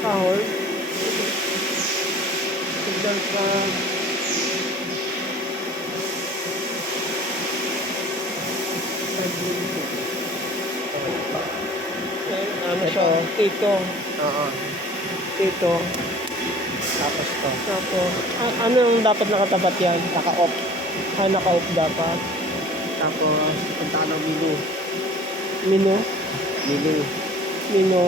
naka-hold. Signal from ano siya, Tito. Oo. Tito. Tapos to. Tapos, ano yung dapat nakatapat yan? Naka-off. Naka-off dapat. Tapos, punta ka ng menu. Menu. Menu. Menu.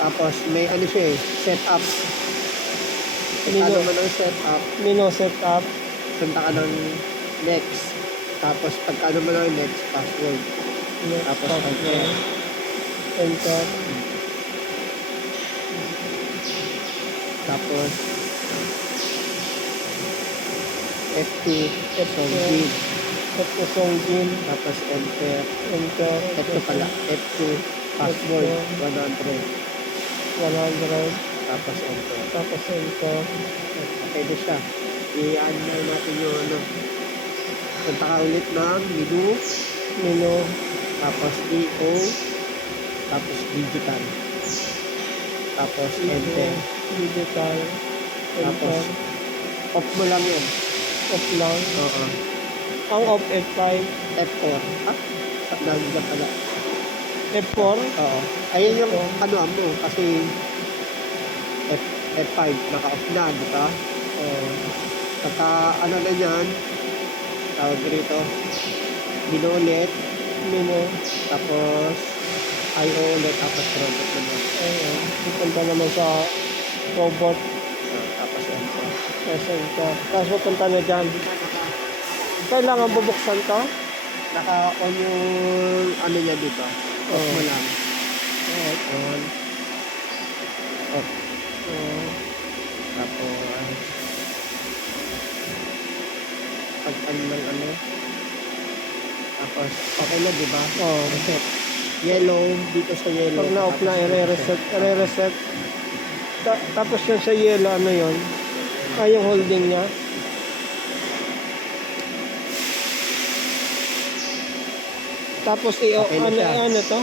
Tapos, may ano siya eh, setup. Menu. Punta naman ng setup. Menu setup. Punta ka ng next. Tapos, pagka naman ng next, password. Yes, Tapos, okay. Enter. Tapos, F2, F2. Songjin. F2 Songjin. Tapos, enter. Enter. F2 pala, F2, password, 100. 100. Tapos, enter. Tapos enter. Pwede siya. I-add na natin yung ano. Punta ka ulit ng menu. Menu. Tapos, EO. Tapos, digital. Tapos, enter. Digital. Tapos, Enter. off mo lang yun. Off lang. Oo. Ang off F5. F4. Ah, nandun pala. F4. Oo. Ayun yung F4. ano mo. Kasi, F5, naka-off na, di ba? Pagka, ano na yan, tawag rito, menu ulit, Menu. tapos, IO ulit, tapos robot naman. Ayun. Pupunta naman sa robot. Tapos, enter. Tapos enter. Tapos pupunta na dyan. Kailangan bubuksan to. Naka-on yung, ano niya dito. Off mo lang. On. Off. Tapos, pag-on ng ano. Tapos, okay na, di ba? Oo. Reset. Yellow, dito sa yellow. Pag na-off na, Tapos, i-reset. I-reset. Tapos yun sa yellow, ano yun? Yung holding niya. Tapos Okay na siya. ano to?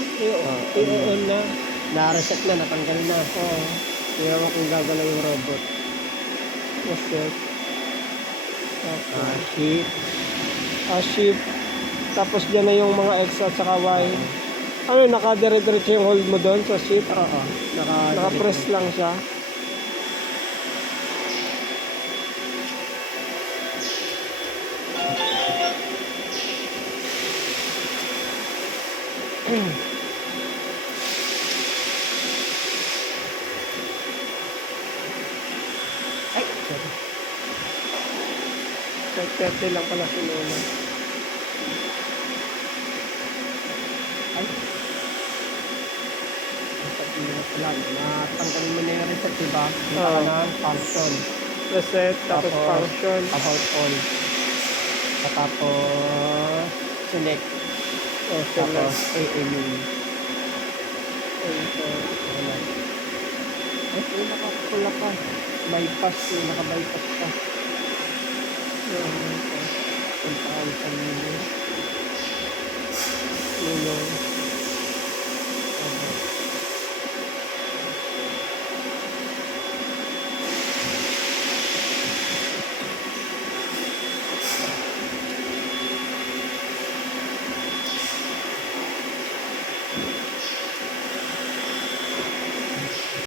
I-on na. Na-reset na, natanggal na. Oo. Tingnan mo kung gagalaw yung robot. Reset. Tapos, Shift. shift. Tapos dyan na yung mga X at saka Y. Ano, nakadire-diretso yung hold mo doon sa shift? Oo. Naka-press lang siya. Ay, sorry. 30 lang pala sinuna. Ay. Reset minutes lang. Natanggalin mo na yung reset, diba? Punta ka Oo. na, function. Reset, tapos function. About all. Tapos, select. Tapos, Select. AMU. Enter. Wala. Ay, nakapula pa. Bypass, naka-bypass pa. Punta ka sa menu. Menu.